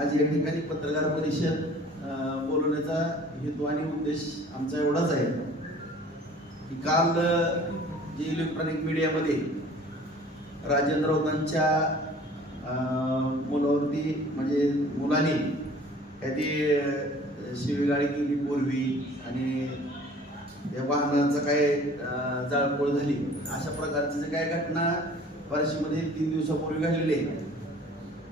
आज या ठिकाणी पत्रकार परिषद बोलवण्याचा हेतू आणि उद्देश आमचा एवढाच आहे. की काल जे इलेक्ट्रॉनिक मीडियामध्ये राजेंद्र राऊतांच्या मुलावरती म्हणजे मुलाने काय शिवीगाळी केली पूर्वी आणि या वाहनांचं काय जाळपोळ झाली. अशा प्रकारच्या जे काय घटना बार्शीमध्ये तीन दिवसापूर्वी घडलेली आहे.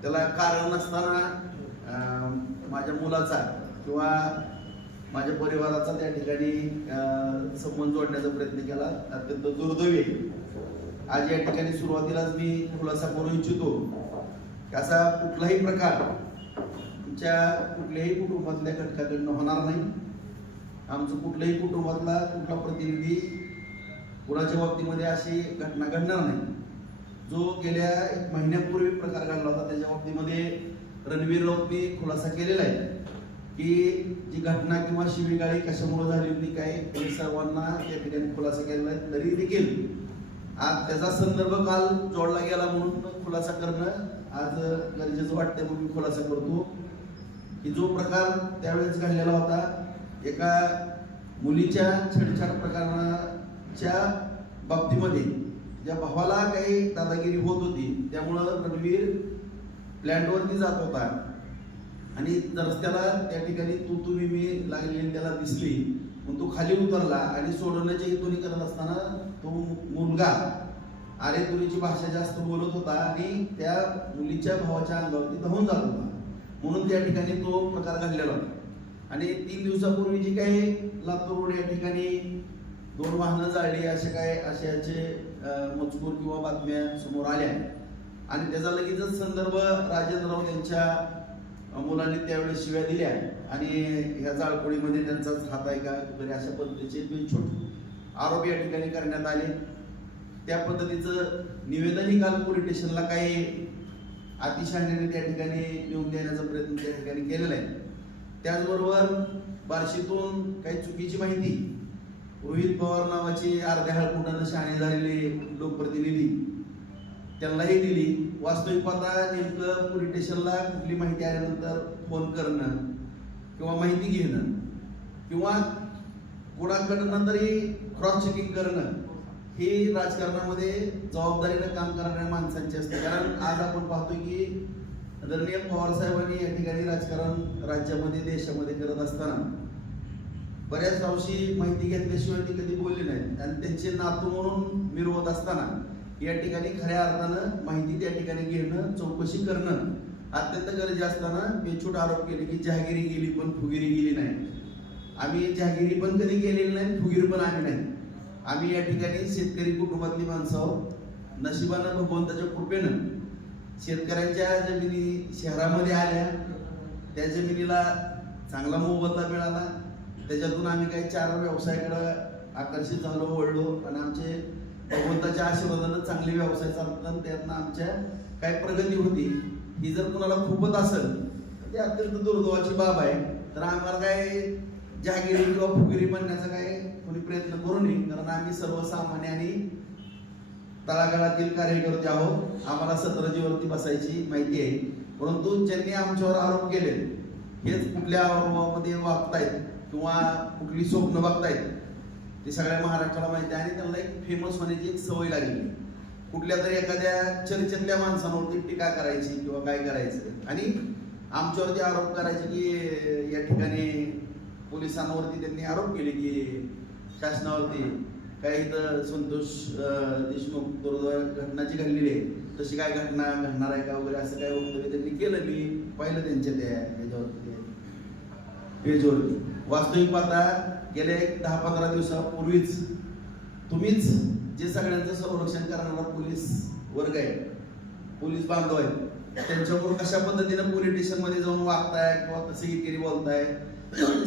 त्याला कारण नसताना माझ्या मुलाचा किंवा माझ्या परिवाराचा त्या ठिकाणी संबंध जोडण्याचा प्रयत्न केला. अत्यंत दुर्दैवी आज या ठिकाणी सुरुवातीलाच मी खुलासा करू इच्छितो की असा कुठलाही प्रकार तुमच्या कुठल्याही कुटुंबातल्या घटकाकडनं होणार नाही. आमचं कुठल्याही कुटुंबातला कुठला प्रतिनिधी कुणाच्या बाबतीमध्ये अशी घटना घडणार नाही. जो गेल्या एक महिन्यापूर्वी प्रकार घडला होता त्याच्या बाबतीमध्ये रणवीर राऊतनी खुलासा केलेला आहे की जी घटना किंवा शिवीगाळी कशामुळे झाली होती काय हे सर्वांना या ठिकाणी खुलासा केलेला आहे तरी देखील आज त्याचा संदर्भ काल जोडला गेला म्हणून खुलासा करणं आज गरजेचं वाटतं म्हणून मी खुलासा करतो. की जो प्रकार त्यावेळेस घडलेला होता एका मुलीच्या छेडछाड प्रकारच्या बाबतीमध्ये ज्या भावाला काही दादागिरी होत होती त्यामुळं रणवीर प्लॅनवरती जात होता. आणि रस्त्याला त्या ठिकाणी तू तू मी मी लागलेली त्याला दिसली मग तो खाली उतरला आणि सोडवण्याची हेतूने करत असताना तो मुलगा आरे तुरीची भाषा जास्त बोलत होता आणि त्या मुलीच्या भावाच्या अंगावरती धावून जात होता. म्हणून त्या ठिकाणी तो प्रकार घडलेला होता. आणि तीन दिवसापूर्वी जी काही लातूर रोड या ठिकाणी दोन वाहनं जाळली असे काय अशाचे अं, मजकूर किंवा बातम्या समोर आल्या. आणि त्याचा लगेचच संदर्भ राजेंद्र राऊत यांच्या मुलांनी त्यावेळेस शिव्या दिल्या. आणि ह्या जाळपोळीमध्ये त्यांचाच हात आहे का? वगैरे अशा पद्धतीचे बिनछोट आरोप या ठिकाणी करण्यात आले. त्या पद्धतीचं निवेदनही काल पोलीस स्टेशनला काही अतिशहाण्याने त्या ठिकाणी लिहून देण्याचा प्रयत्न त्या ठिकाणी केलेला आहे. त्याचबरोबर बार्शीतून काही चुकीची माहिती रोहित पवार नावाचे अर्ध्या हळकुंडानं शहाणे झालेले लोकप्रतिनिधी त्यांनाही दिली. वास्तविक नेमकं पोलीस स्टेशनला कुठली माहिती आल्यानंतर फोन करणं किंवा माहिती घेणं किंवा कोणाकडनं तरी क्रॉस चेकिंग करणं हे राजकारणामध्ये जबाबदारीनं काम करणाऱ्या माणसांची असते. कारण आज आपण पाहतो की आदरणीय पवार साहेबांनी या ठिकाणी राजकारण राज्यामध्ये देशामध्ये करत असताना बऱ्याच अंशी माहिती घेतल्याशिवाय ती कधी बोलली नाहीत. आणि त्यांचे नातू म्हणून मिरवत असताना या ठिकाणी खऱ्या अर्थानं माहिती त्या ठिकाणी घेणं चौकशी करणं अत्यंत गरजे असताना बेछूट आरोप केले की जहागिरी गेली पण फुगिरी गेली नाही. आम्ही जहागिरी पण कधी गेलेली नाही फुगीर पण आम्ही नाही. आम्ही या ठिकाणी शेतकरी कुटुंबातली माणसं आहोत. नशिबानं भगवंताच्या कृपेनं शेतकऱ्यांच्या जमिनी शहरामध्ये आल्या. त्या जमिनीला चांगला मोबदला मिळाला. त्याच्यातून आम्ही काही चार व्यवसायाकडं आकर्षित झालो वळलो आणि आमचे भगवंताच्या आशीर्वादानं चांगले व्यवसाय चालतात त्यांना त्यातनं आमच्या काय प्रगती होती. ही जर कुणाला खूपच असेल तर ते अत्यंत दुर्दैवाची बाब आहे. तर आम्हाला काय जहागिरी किंवा फुगिरी बनण्याचा काय कोणी प्रयत्न करू नये कारण आम्ही सर्वसामान्य आणि तळागाळातील कार्यकर्ते आहोत. आम्हाला सतरजीवरती बसायची माहिती आहे. परंतु ज्यांनी आमच्यावर आरोप केले हेच कुठल्या आरोपामध्ये वागतायत किंवा कुठली स्वप्न बघतायत ते सगळ्या महाराष्ट्राला माहिती आहे आणि त्यांना एक फेमस होण्याची एक सवय लागली. कुठल्या तरी एखाद्या चर्चेतल्या माणसांवरती टीका करायची किंवा काय करायचं. आणि आमच्यावरती आरोप करायचे की या ठिकाणी पोलिसांवरती त्यांनी आरोप केले की शासनावरती काही तर संतोष देशमुख दुर्दैव घटना जी घडलेली आहे तशी काय घटना घडणार आहे का वगैरे असं काय वक्तव्य त्यांनी केलं मी पाहिलं त्यांच्या त्या ह्याच्यावरती पेजवरती. वास्तविक पाहता गेल्या एक दहा पंधरा दिवसापूर्वीच तुम्हीच जे सगळ्यांचं संरक्षण करणारा पोलीस वर्ग आहे पोलीस बांधव आहे त्यांच्यावर कशा पद्धतीनं पोलीस स्टेशनमध्ये जाऊन वागताय किंवा कसं इकेरी बोलताय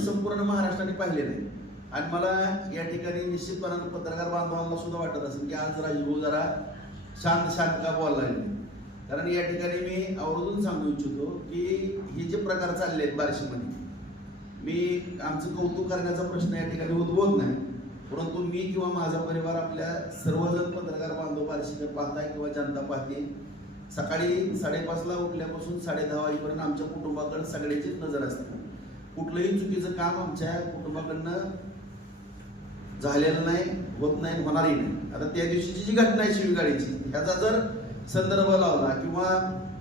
संपूर्ण महाराष्ट्राने पाहिले नाही. आणि मला या ठिकाणी निश्चितपणाने पत्रकार बांधवांना सुद्धा वाटत असेल की आज राजभाऊ जरा शांत शांत का बोलला कारण या ठिकाणी मी आवर्जून सांगू इच्छितो की हे जे प्रकार चालले आहेत बार्शीमध्ये मी आमचं कौतुक करण्याचा प्रश्न या ठिकाणी उद्भवत नाही. परंतु मी किंवा माझा परिवार आपल्या सर्वजण पत्रकार बांधव पारशी पाहताय किंवा जनता पाहते. सकाळी साडेपाचला उठल्यापासून साडे दहा वाजेपर्यंत आमच्या कुटुंबाकडे सगळ्याचीच नजर असते. कुठलंही चुकीचं काम आमच्या कुटुंबाकडनं झालेलं नाही होत नाही होणारही नाही. आता त्या दिवशीची जी घटना आहे शिवगाडीची ह्याचा जर संदर्भ लावला किंवा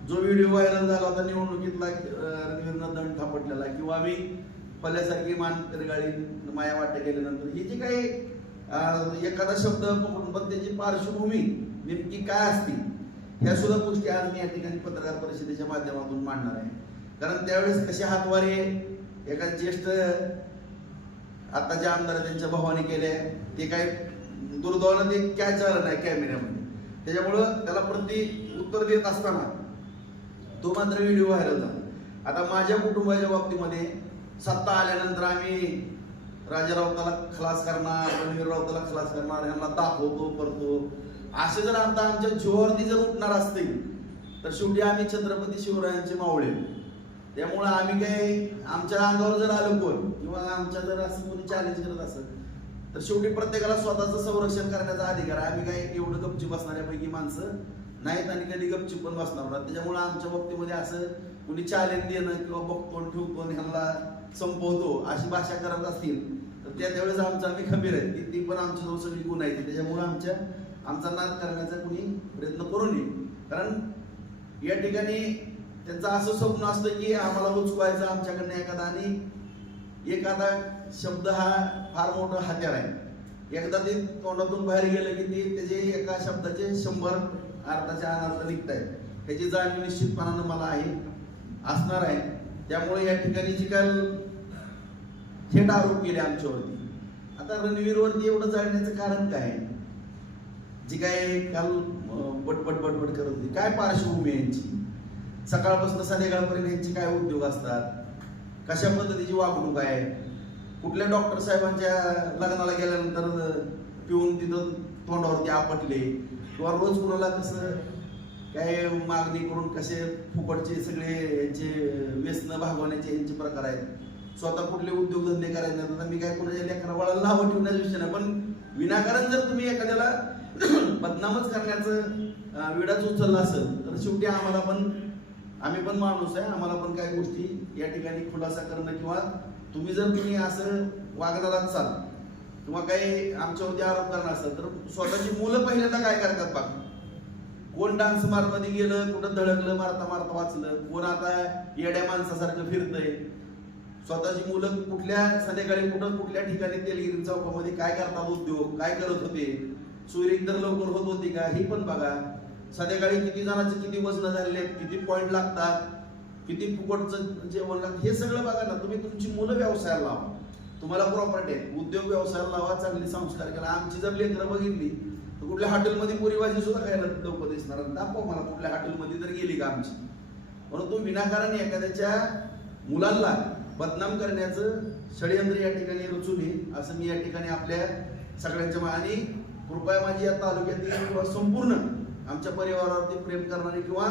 जो व्हिडिओ व्हायरल झाला होता निवडणुकीतला रणवीरनं दंड थापटलेला किंवा मी पल्यासारखी मान गाळी माया वाटे गेल्यानंतर ही जी काही एखादा शब्द पकडून पण त्याची पार्श्वभूमी नेमकी काय असती ह्या सुद्धा गोष्टी आज मी या ठिकाणी पत्रकार परिषदेच्या माध्यमातून मांडणार आहे. कारण त्यावेळेस कसे हातवारे एका ज्येष्ठ आताच्या आमदार त्यांच्या भावाने केले ते काय दुर्दैवानं ते कॅच झालं नाही कॅमेऱ्यामध्ये. त्याच्यामुळं त्याला प्रति उत्तर देत असताना तो मात्र व्हिडिओ व्हायरल झाला. आता माझ्या कुटुंबाच्या बाबतीमध्ये सत्ता आल्यानंतर आम्ही राजा राऊताला खलास करणार रणवीर राऊताला खलास करणार ह्यांना दाखवतो करतो. असे जर आता आमच्या जीवावरती जर उठणार असतील तर शेवटी आम्ही छत्रपती शिवरायांचे मावळे. त्यामुळं आम्ही काही आमच्या अंगावर जर आलो कोण किंवा आमच्या जर असं कोणी चॅलेंज करत असेल तर शेवटी प्रत्येकाला स्वतःचं संरक्षण करण्याचा अधिकार आहे. आम्ही काय एवढं गपचूप असणाऱ्यापैकी माणसं नाहीत आणि कधी गपचूप पण बसणार त्याच्यामुळं त्याच्यामुळे आमच्या बाबतीमध्ये असं कुणी चॅलेंज देणं किंवा बघतो ठेवतो आणि ह्यांना संपवतो अशी भाषा करत असतील तर त्या त्यावेळेस आमचं आम्ही खंबीर आहे ती ती पण आमच्या जवळ सगळी गुण आहे त्याच्यामुळे आमच्या आमचा नाद करण्याचा कुणी प्रयत्न करू नये. कारण या ठिकाणी त्यांचं असं स्वप्न असतं की आम्हाला उचवायचं आमच्याकडनं एखादा आणि एखादा शब्द हा फार मोठा हत्यार आहे. एकदा ते तोंडातून बाहेर गेलं की ते त्याचे एका शब्दाचे शंभर अर्थाच्या अनर्थ निघत आहेत त्याची जाणीव निश्चितपणानं मला आहे असणार आहे. त्यामुळे या ठिकाणी जी काल थेट आरोप केले आमच्यावरती. आता रणवीरवरती एवढं जाळण्याचं कारण काय? आहे? जी काय काल बटबट बटबट करत होती. काय पार्श्वभूमी यांची? सकाळपासून संध्याकाळपर्यंत यांचे काय उद्योग असतात? कशा पद्धतीची वागणूक आहे? कुठल्या डॉक्टर साहेबांच्या लग्नाला गेल्यानंतर पिऊन तिथं तोंडावरती आपटले? किंवा रोज कुणाला कसं काय मागणी करून कसे फुकटचे सगळे यांचे व्यसन भागवण्याचे यांचे प्रकार आहेत. स्वतः कुठले उद्योगधंदे करायचे आता मी काय कुणाच्या लेकरा बाळाला नावं ठेवण्याचा विषय नाही पण विनाकारण जर तुम्ही एखाद्याला बदनामच करण्याचं विडाच उचलला असेल तर शेवटी आम्हाला पण आम्ही पण माणूस आहे. आम्हाला पण काही गोष्टी या ठिकाणी खुलासा करणं किंवा तुम्ही जर तुम्ही असं वागणार असाल किंवा काही आमच्यावरती आरोप करणार असाल तर स्वतःची मुलं पहिल्यांदा काय करतात बाकी कोण डान्स मारमध्ये गेलं कुठं धडकलं मारता मारता वाचलं कोण आता येड्या माणसासारखं फिरतंय? स्वतःची मुलं कुठल्या संध्याकाळी कुठं कुठल्या ठिकाणी तेलगिरी चौकामध्ये काय करतात उद्योग काय करत होते? चोरी तर लवकर होत होती का? ही पण बघा. संध्याकाळी किती जणांचे किती वजन झालेले आहेत किती पॉईंट लागतात किती फुकटचं जेवण लागतं हे सगळं बघा ना. तुम्ही तुमची मुलं व्यवसायाला लावा. तुम्हाला प्रॉपर्टी आहे. उद्योग व्यवसायाला लावा चांगली संस्कार करा. आमची जर लेकरं बघितली तर कुठल्या हॉटेलमध्ये पुरी भाजी सुद्धा खायला लवकर दिसणार आणि दाखवा मला कुठल्या हॉटेलमध्ये तर गेली का आमची. परंतु विनाकारण एखाद्याच्या मुलांना बदनाम करण्याचं षडयंत्र या ठिकाणी रचून नये असं मी या ठिकाणी आपल्या सगळ्यांच्या आणि कृपया माझी या तालुक्यातील किंवा संपूर्ण आमच्या परिवारावरती प्रेम करणारी किंवा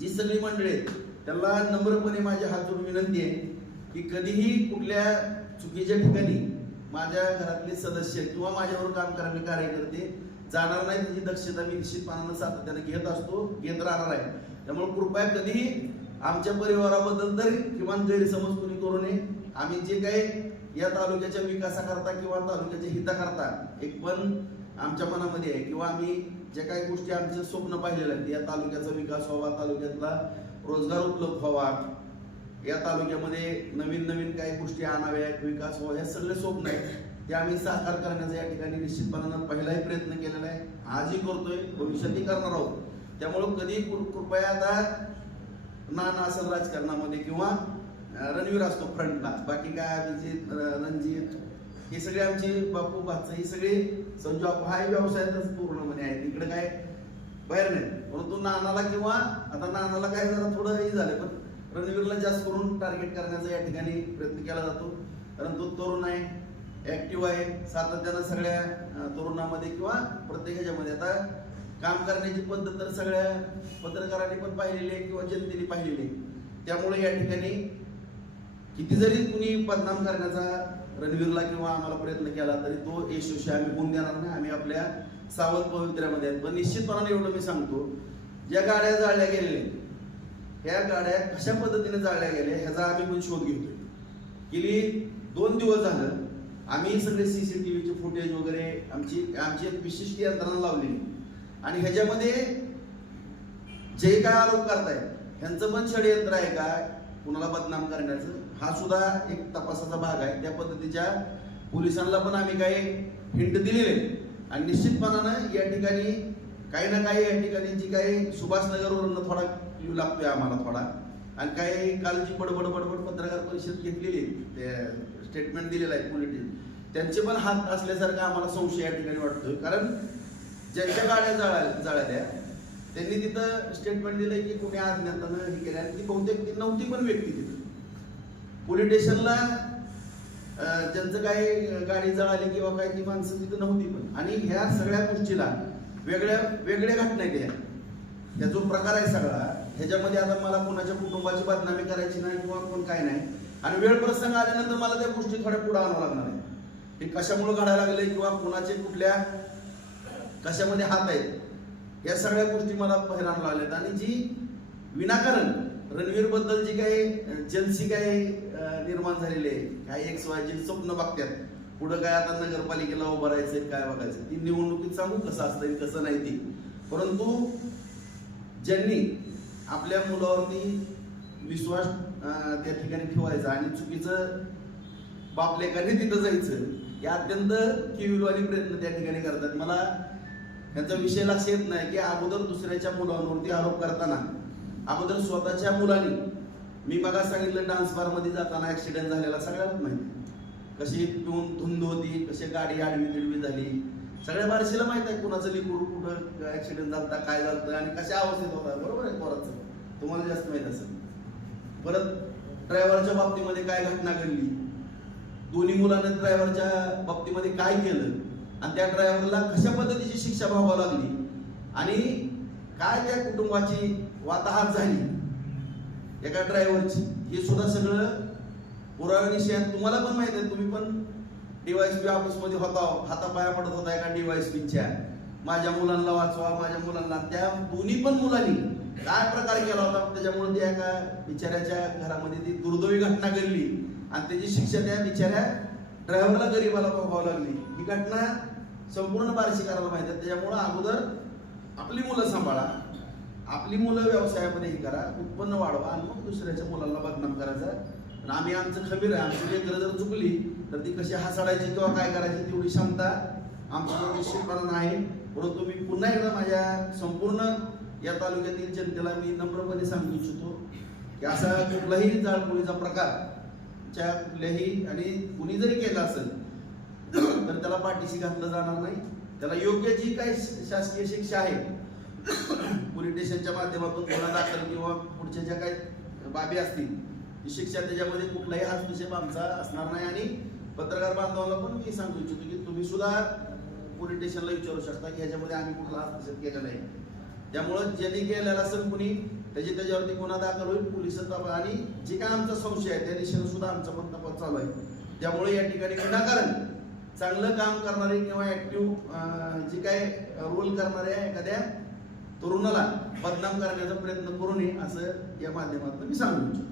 जी सगळी मंडळी आहेत त्यांना नम्रपणे माझी हात जोडून विनंती आहे की कधीही कुठल्या चुकीच्या ठिकाणी माझ्या घरातले सदस्य किंवा माझ्यावर काम करणारे कार्यकर्ते जाणार नाही त्याची दक्षता मी निश्चितपणानं सातत्याने घेत असतो घेत राहणार आहे. त्यामुळे कृपया कधीही आमच्या परिवाराबद्दल तरी किमान गैरसमज कोणी करू नये. आम्ही जे काही या तालुक्याच्या विकासाकरता किंवा तालुक्याच्या हिताकरता एक पण आमच्या मनामध्ये आहे किंवा आम्ही ज्या काही गोष्टी आमचं स्वप्न पाहिलेले आहेत या तालुक्याचा विकास व्हावा तालुक्यातला रोजगार उपलब्ध व्हावा या तालुक्यामध्ये नवीन नवीन काही गोष्टी आणाव्यात विकास व्हावा हे सगळे स्वप्न आहेत. ते आम्ही साकार करण्याचा या ठिकाणी निश्चितपणानं पहिलाही प्रयत्न केलेला आहे. आजही करतोय भविष्यातही करणार आहोत. त्यामुळं कधी कृपया आता नाना असेल राजकारणामध्ये किंवा रणवीर असतो फ्रंटला. बाकी काय अभिजित रणजित हे सगळे आमचे बापू बादचा हे सगळे संजू बापू हा व्यवसायातच पूर्णपणे आहेत. इकडे काय बाहेर नाही परंतु नानाला किंवा आता नानाला काय जरा थोडं हे झालं पण रणवीरला जास्त करून टार्गेट करण्याचा या ठिकाणी प्रयत्न केला जातो. कारण तो तरुण आहे ऍक्टिव्ह आहे सातत्यानं सगळ्या तरुणामध्ये किंवा प्रत्येक ह्याच्यामध्ये आता काम करण्याची पद्धत तर सगळ्या पत्रकारांनी पण पाहिलेली आहे किंवा जनतेने पाहिलेली आहे. त्यामुळे या ठिकाणी किती जरी कुणी बदनाम करण्याचा रणवीरला किंवा आम्हाला प्रयत्न केला तरी तो यशस्वी आम्ही होऊन देणार नाही. आम्ही आपल्या सावध पवित्र्यामध्ये आहेत. पण निश्चितपणाने एवढं मी सांगतो ज्या गाड्या जाळल्या गेलेल्या ह्या गाड्या कशा पद्धतीने जाळल्या गेल्या ह्याचा आम्ही पण शोध घेतोय. गेली दोन दिवस झालं आम्ही सगळे सीसीटीव्हीचे फुटेज वगैरे आमची आमची एक विशिष्ट यंत्रणा लावलेली. आणि ह्याच्यामध्ये जे काय आरोप करतायत ह्यांचं पण षडयंत्र आहे का? कुणाला बदनाम करण्याचं? हा सुद्धा एक तपासाचा भाग आहे. त्या पद्धतीच्या पोलिसांना पण आम्ही काही हिंट दिलेले आहे आणि निश्चितपणानं या ठिकाणी काही ना काही या ठिकाणी जी काही सुभाषनगरवरून थोडा येऊ लागतोय आम्हाला थोडा. आणि काही कालची बडबड बडबड पत्रकार परिषद घेतलेली ते स्टेटमेंट दिलेलं आहे पोलिटिक त्यांचे पण हात असल्यासारखं आम्हाला संशय या ठिकाणी वाटतोय. कारण ज्यांच्या गाड्या जळा जळाल्या त्यांनी तिथं स्टेटमेंट दिलंय की कोणी अज्ञातानं हे केलं आणि ती बहुतेक ती नव्हती पण व्यक्ती तिथं. पोलीस स्टेशनला ज्यांचं काही गाडी जळाली किंवा काही ती माणसं तिथं नव्हती पण. आणि ह्या सगळ्या गोष्टीला वेगळ्या वेगळ्या घटना केल्या त्या ह्या जो प्रकार आहे सगळा ह्याच्यामध्ये आता मला कुणाच्या कुटुंबाची बदनामी करायची नाही किंवा कोण काय नाही. आणि वेळ प्रसंग आल्यानंतर मला त्या गोष्टी थोड्या पुढे आणावं लागणार आहे हे कशामुळे घडायला लागले किंवा कुणाचे कुठल्या कशामध्ये हात आहेत या सगळ्या गोष्टी मला बाहेर आणावं लागल्यात. आणि जी विनाकारण रणवीरबद्दल जी काही जलसी काही निर्माण झालेली आहे काही एक जी स्वप्न बघतात पुढं काय आता नगरपालिकेला उभं राहायचं काय बघायचं ती निवडणुकीत सांगू कसं असतं कसं नाही ती. परंतु ज्यांनी आपल्या मुलावरती विश्वास त्या ठिकाणी ठेवायचा आणि चुकीचं बापलेकाने तिथं जायचं हे अत्यंत किविलवाणी प्रयत्न त्या ठिकाणी करतात. मला यांचा विषय लक्ष येत नाही की अगोदर दुसऱ्याच्या मुलांवरती आरोप करताना अगोदर स्वतःच्या मुलांनी मी बघा सांगितलं डान्स बारमध्ये जाताना ऍक्सिडेंट झालेला सगळ्यात माहिती. कशी पिऊन धुंद होती कशी गाडी आडवी तिडवी झाली सगळ्या बारशीला माहीत आहे कुणाचं लिकूड कुठं ऍक्सिडेंट झालता काय झालं आणि कशा अवस्थेत होता. बरोबर आहे पोराचं. तुम्हाला जास्त माहीत असेल. परत ड्रायव्हरच्या बाबतीमध्ये काय घटना घडली? दोन्ही मुलांना ड्रायव्हरच्या बाबतीमध्ये काय केलं? आणि त्या ड्रायव्हरला कशा पद्धतीची शिक्षा भोगावी लागली? आणि काय त्या कुटुंबाची वाताहात झाली? एका ड्रायव्हरची हे सुद्धा सगळं पुराव्यानिशी तुम्हाला पण माहीत आहे. तुम्ही पण डीवायसपी ऑफिसमध्ये होता. हातापाया पडत होता एका डीवायसपीच्या माझ्या मुलांना वाचवा माझ्या मुलांना. त्या दोन्ही पण मुलांनी काय प्रकार केला होता? त्याच्यामुळे त्या एका बिचाऱ्याच्या घरामध्ये ती दुर्दैवी घटना घडली. आणि त्याची शिक्षा त्या बिचाऱ्या ड्रायव्हरला गरीबाला भोगावं लागली. ही घटना संपूर्ण बारशी करायला माहिती आहे. त्याच्यामुळं अगोदर आपली मुलं सांभाळा. आपली मुलं व्यवसायामध्ये हे करा. उत्पन्न वाढवा आणि मग दुसऱ्याच्या मुलांना बदनाम करायचा. आणि आम्ही आमचं खबीर आहे. आमची लेकरं जर चुकली तर ती कशी हासाडायची किंवा काय करायची तेवढी क्षमता आमच्याकडे निश्चितपणा नाही. परंतु मी पुन्हा एकदा माझ्या संपूर्ण या तालुक्यातील जनतेला मी नम्रपणे सांगू इच्छितो की असा कुठलाही जाळपोळीचा प्रकार च्या कुठल्याही आणि कुणी जरी केला असेल तर त्याला पाठीशी घातलं जाणार नाही. त्याला योग्य जी काही शासकीय शिक्षा आहे पोलीस स्टेशनच्या माध्यमातून गुन्हा दाखल किंवा पुढच्या ज्या काही बाबी असतील ती शिक्षा त्याच्यामध्ये कुठलाही हस्तक्षेप आमचा असणार नाही. आणि पत्रकार बांधवांना पण मी सांगू इच्छितो की तुम्ही सुद्धा पोलीस स्टेशनला विचारू शकता की ह्याच्यामध्ये आम्ही कुठला हस्तक्षेप केला नाही. त्यामुळं ज्यांनी केलेला असेल कुणी त्याची त्याच्यावरती गुन्हा दाखल होईल पोलीस आणि जे काय आमचा संशय आहे त्या दिशेनं सुद्धा आमचा पण तपास चालू आहे. त्यामुळे या ठिकाणी विनाकारण चांगलं काम करणारे किंवा ऍक्टिव्ह जे काय रोल करणाऱ्या एखाद्या तरुणाला बदनाम करण्याचा प्रयत्न करू नये असं या माध्यमातून मी सांगू इच्छितो.